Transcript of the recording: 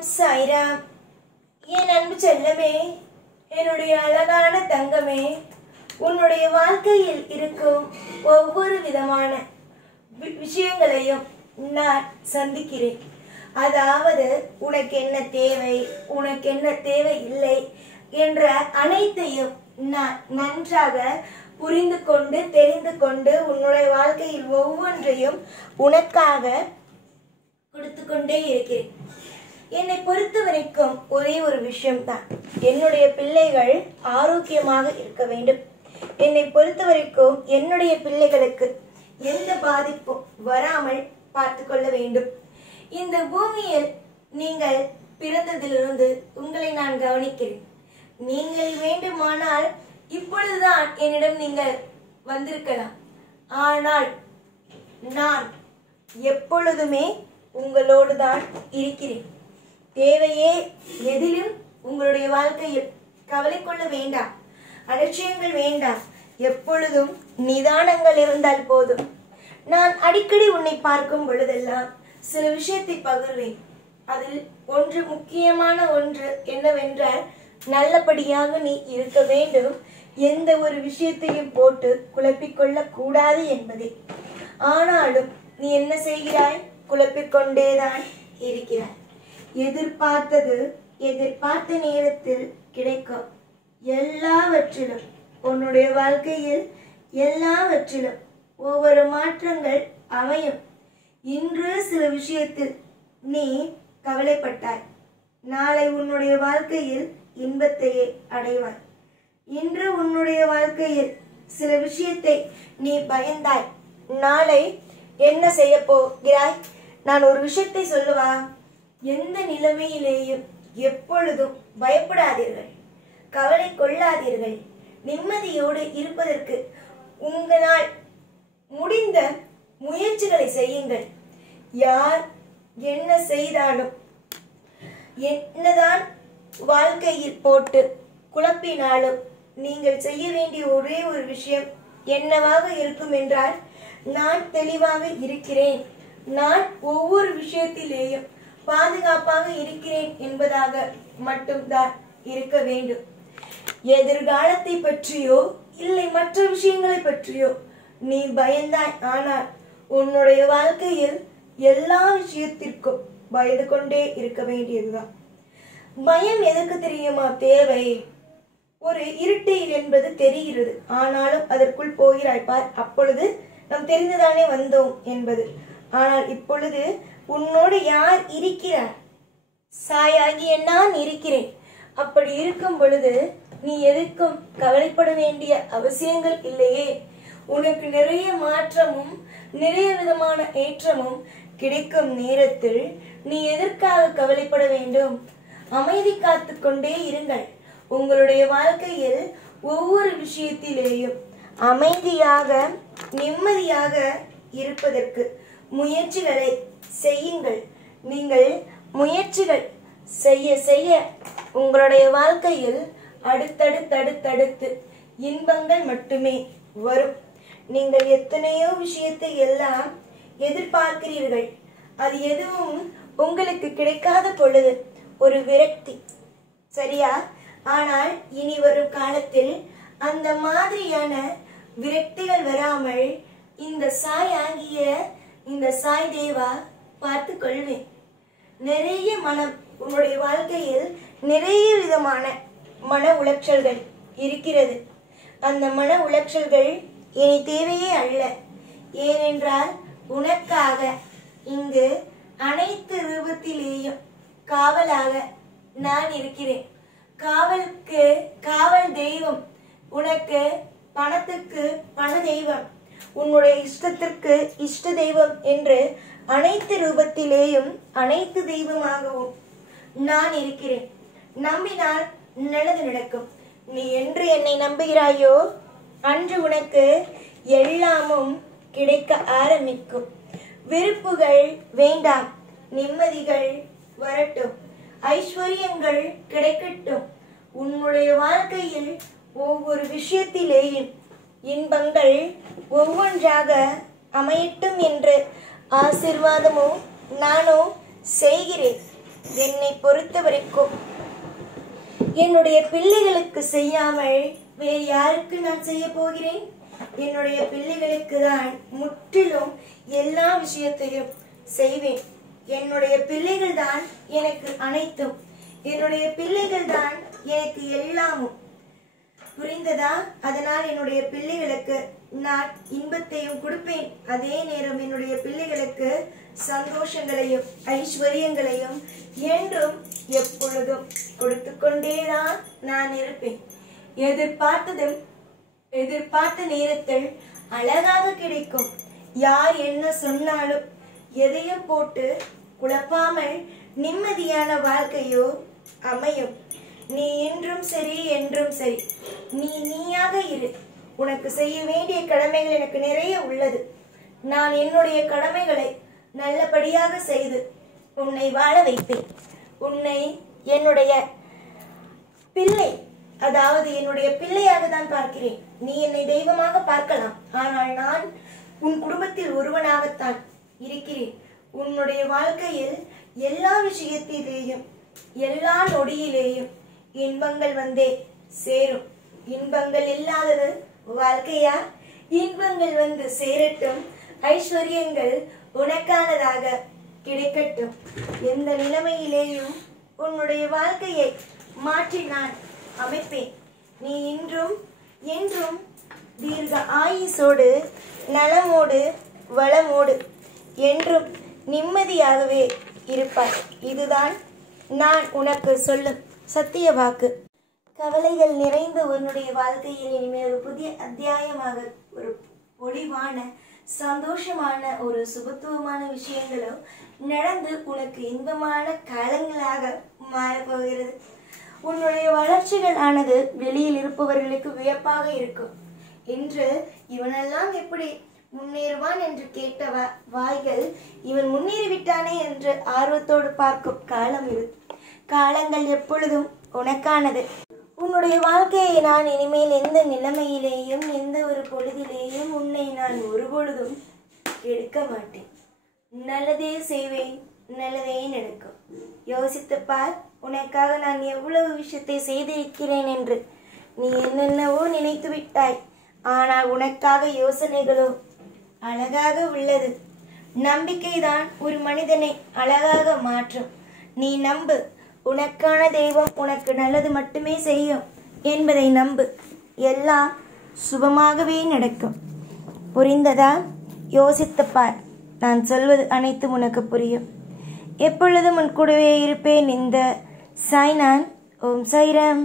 ஓம் சாய்ராம். என் அன்பு செல்லமே, என்னுடைய அழகான தங்கமே, உன்னுடைய வாழ்க்கையில் இருக்கும் ஒவ்வொரு விதமான விஷயங்களையும் நான் சந்திக்கிறேன். அதாவது உனக்கு என்ன தேவை, உனக்கு என்ன தேவை இல்லை என்ற அனைத்தையும் நான் நன்றாக புரிந்து கொண்டு தெரிந்து கொண்டு உன்னுடைய வாழ்க்கையில் ஒவ்வொன்றையும் உனக்காக கொடுத்து கொண்டே இருக்கிறேன். என்னை பொறுத்த வரைக்கும் ஒரே ஒரு விஷயம்தான், என்னுடைய பிள்ளைகள் ஆரோக்கியமாக இருக்க வேண்டும். என்னை பொறுத்த வரைக்கும் என்னுடைய பிள்ளைகளுக்கு எந்த பாதிப்பும் வராமல் பார்த்து கொள்ள வேண்டும். இந்த பூமியில் நீங்கள் பிறந்ததிலிருந்து உங்களை நான் கவனிக்கிறேன். நீங்கள் வேண்டுமானால் இப்பொழுதுதான் என்னிடம் நீங்கள் வந்திருக்கலாம், ஆனால் நான் எப்பொழுதுமே உங்களோடு தான் இருக்கிறேன். தேவையே எதிலும் உங்களுடைய வாழ்க்கையில் கவலை கொள்ள வேண்டாம், அலட்சியங்கள் வேண்டாம். எப்பொழுதும் நிதானங்கள் இருந்தால் போதும். நான் அடிக்கடி உன்னை பார்க்கும் பொழுதெல்லாம் சில விஷயத்தை பகிர்வேன். அதில் ஒன்று, முக்கியமான ஒன்று என்னவென்றால், நல்லபடியாக நீ இருக்க வேண்டும், எந்த ஒரு விஷயத்தையும் போட்டு குழப்பிக்கொள்ள கூடாது என்பதே. ஆனாலும் நீ என்ன செய்கிறாய்? குழப்பிக்கொண்டேதான் இருக்கிறாய். எதிர்பார்த்தது எதிர்பார்த்த நேரத்தில் கிடைக்கும். எல்லாவற்றிலும் உன்னுடைய வாழ்க்கையில் எல்லாவற்றிலும் ஒவ்வொரு மாற்றங்கள் அமையும். இன்று சில விஷயத்தில் நீ கவலைப்பட்டாய், நாளை உன்னுடைய வாழ்க்கையில் இன்பத்தையே அடைவாய். இன்று உன்னுடைய வாழ்க்கையில் சில விஷயத்தை நீ பயந்தாய், நாளை என்ன செய்ய போகிறாய்? நான் ஒரு விஷயத்தை சொல்லுவா, எந்த நிலைமையிலேயும் எப்பொழுதும் பயப்படாதீர்கள், கவலை கொள்ளாதீர்கள். நிம்மதியோடு இருப்பதற்கு உங்களால் முடிந்த முயற்சிகளை செய்யுங்கள். யார் என்ன செய்தாலும், என்னதான் வாழ்க்கையில் போட்டு குழப்பினாலும், நீங்கள் செய்ய வேண்டிய ஒரே ஒரு விஷயம் என்னவாக இருக்கும் என்றால், நான் தெளிவாக இருக்கிறேன், நான் ஒவ்வொரு விஷயத்திலேயும் பாதுகாப்பாக இருக்கிறேன் என்பதாக மட்டும்தான் இருக்க வேண்டும். எதிர்காலத்தை பற்றியோ இல்லை மற்ற விஷயங்களை பற்றியோ நீ பயந்தாய், ஆனால் உன்னுடைய வாழ்க்கையில் எல்லா விஷயத்திற்கும் பயந்து கொண்டே இருக்க வேண்டியதுதான். பயம் எதற்கு தெரியுமா தேவை? ஒரு இருட்டு என்பது தெரிகிறது, ஆனாலும் அதற்குள் போகிறாய் பார், அப்பொழுது நாம் தெரிந்துதானே வந்தோம் என்பது. ஆனால் இப்பொழுது உன்னோடு யார் இருக்கிறார்? சாயாகிய நான் இருக்கிறேன். அப்படி இருக்கும் பொழுது நீ எதற்கும் கவலைப்பட வேண்டிய அவசியங்கள் இல்லையே. உனக்கு நிறைய மாற்றமும் நிறைய விதமான ஏற்றமும் கிடைக்கும் நேரத்தில் நீ எதற்காக கவலைப்பட வேண்டும்? அமைதி காத்து கொண்டே இருங்கள். உங்களுடைய வாழ்க்கையில் ஒவ்வொரு விஷயத்திலேயும் அமைதியாக நிம்மதியாக இருப்பதற்கு முயற்சிகளை செய்யுங்கள். நீங்கள் முயற்சிகள் செய்ய செய்ய உங்களுடைய வாழ்க்கையில் அடுத்தடுத்து இன்பங்கள் மட்டுமே வரும். நீங்கள் எத்தனையோ விஷயத்தை எல்லாம் எதிர்பார்க்கிறீர்கள், அது எதுவும் உங்களுக்கு கிடைக்காத பொழுது ஒரு விரக்தி, சரியா? ஆனால் இனி வரும் காலத்தில் அந்த மாதிரியான விரக்திகள் வராமல் இந்த சாய் ஆகிய இந்த சாய் தேவா பார்த்து கொள்வேன். நிறைய மனம், உன்னுடைய வாழ்க்கையில் நிறைய விதமான மன உளைச்சல்கள் இருக்கிறது. அந்த மன உளைச்சல்கள் இனி தேவையே அல்ல. ஏனென்றால் உனக்காக இங்கு அனைத்து ரூபத்திலேயும் காவலாக நான் இருக்கிறேன். காவலுக்கு காவல் தெய்வம், உனக்கு பணத்துக்கு பண தெய்வம், உன்னுடைய இஷ்டத்திற்கு இஷ்ட தெய்வம் என்று அனைத்து ரூபத்திலேயும் அனைத்து தெய்வமாகவும் நான் இருக்கிறேன். நம்பினால் நல்லது நடக்கும். நீ என்று என்னை நம்புகிறாயோ அன்று உனக்கு எல்லாமும் கிடைக்க ஆரம்பிக்கும். விருப்புகள் வேண்டாம், நிம்மதிகள் வரட்டும், ஐஸ்வர்யங்கள் கிடைக்கட்டும். உன்னுடைய வாழ்க்கையில் ஒவ்வொரு விஷயத்திலேயும் இன்பங்கள் ஒவ்வொன்றாக அமையட்டும் என்று ஆசீர்வாதமும் நானும் செய்கிறேன். என்னை பொறுத்த வரைக்கும் என்னுடைய பிள்ளைகளுக்கு செய்யாமல் வேறு யாருக்கு நான் செய்ய போகிறேன்? என்னுடைய பிள்ளைகளுக்கு தான் முற்றிலும் எல்லா விஷயத்தையும் செய்வேன். என்னுடைய பிள்ளைகள் தான் எனக்கு அனைத்தும். என்னுடைய பிள்ளைகள் தான் எனக்கு எல்லாமும். புரிந்ததா? அதனால் என்னுடைய பிள்ளைகளுக்கு நான் இன்பத்தையும் கொடுப்பேன். அதே நேரம் என்னுடைய பிள்ளைகளுக்கு சந்தோஷங்களையும் ஐஸ்வர்யங்களையும் என்றும் எப்பொழுதும் கொடுத்து கொண்டேதான் நான் இருப்பேன். எதிர்பார்த்த நேரத்தில் அழகாக கிடைக்கும். யார் என்ன சொன்னாலும் எதையும் போட்டு குழப்பாமல் நிம்மதியான வாழ்க்கையோ அமையும். நீ என்றும் சரி, என்றும் சரி. நீ நீயாக இரு. உனக்கு செய்ய வேண்டிய கடமைகள் எனக்கு நிறைய உள்ளது. நான் என்னுடைய கடமைகளை நல்லபடியாக செய்து உன்னை வாழ வைப்பேன். உன்னை என்னுடைய பிள்ளை, அதாவது என்னுடைய பிள்ளையாக தான் பார்க்கிறேன். நீ என்னை தெய்வமாக பார்க்கலாம், ஆனால் நான் உன் குடும்பத்தில் ஒருவனாகத்தான் இருக்கிறேன். உன்னுடைய வாழ்க்கையில் எல்லா விஷயத்திலேயும் எல்லா நொடியிலேயும் இன்பங்கள் வந்தே சேரும். இன்பங்கள் இல்லாதது வாழ்க்கையா? இன்பங்கள் வந்து சேரட்டும். ஐஸ்வர்யங்கள் உனக்கானதாக கிடைக்கட்டும். எந்த நிலைமையிலேயும் உன்னுடைய வாழ்க்கையை மாற்றி நான் அமைப்பேன். நீ இன்றும் என்றும் தீர்க்க ஆயுசோடு நலமோடு வளமோடு என்றும் நிம்மதியாகவே இருப்பாய். இதுதான் நான் உனக்கு சொல்லும் சத்திய வாக்கு. கவலைகள் நிறைந்த உன்னுடைய வாழ்க்கையில் இனிமேல் ஒரு புதிய அத்தியாயமாக ஒரு பொலிவான சந்தோஷமான ஒரு சுபத்துவமான விஷயங்களும் நடந்து உனக்கு இன்பமான காலங்களாக மாறப்போகிறது. உன்னுடைய வளர்ச்சிகள் ஆனது வெளியில் இருப்பவர்களுக்கு வியப்பாக இருக்கும். இன்று இவனெல்லாம் எப்படி முன்னேறுவான் என்று கேட்ட வாய்கள் இவன் முன்னேறிவிட்டானே என்று ஆர்வத்தோடு பார்க்கும் காலம் இது. காலங்கள் எப்பொழுதும் உனக்கானது. உன்னுடைய வாழ்க்கையை நான் இனிமேல் எந்த நிலைமையிலேயும் எந்த ஒரு பொழுதிலேயும் உன்னை நான் ஒருபொழுதும் எடுக்க மாட்டேன். நல்லதே செய்வேன், நல்லதே நடக்கும். யோசித்து பார், உனக்காக நான் எவ்வளவு விஷயத்தை செய்திருக்கிறேன் என்று. நீ என்னென்னவோ நினைத்து விட்டாய், ஆனால் உனக்காக யோசனைகளோ அழகாக உள்ளது. நம்பிக்கைதான் ஒரு மனிதனை அழகாக மாற்றும். நீ நம்பு. உனக்கான தெய்வம் உனக்கு நல்லது மட்டுமே செய்யும் என்பதை நம்பு. எல்லாம் சுபமாகவே நடக்கும். புரிந்ததா? யோசித்து பார். நான் சொல்வது அனைத்தும் உனக்கு புரியும். எப்பொழுதும் உன் கூடவே இருப்பேன். இந்த சாய்நான். ஓம் சாய்ராம்.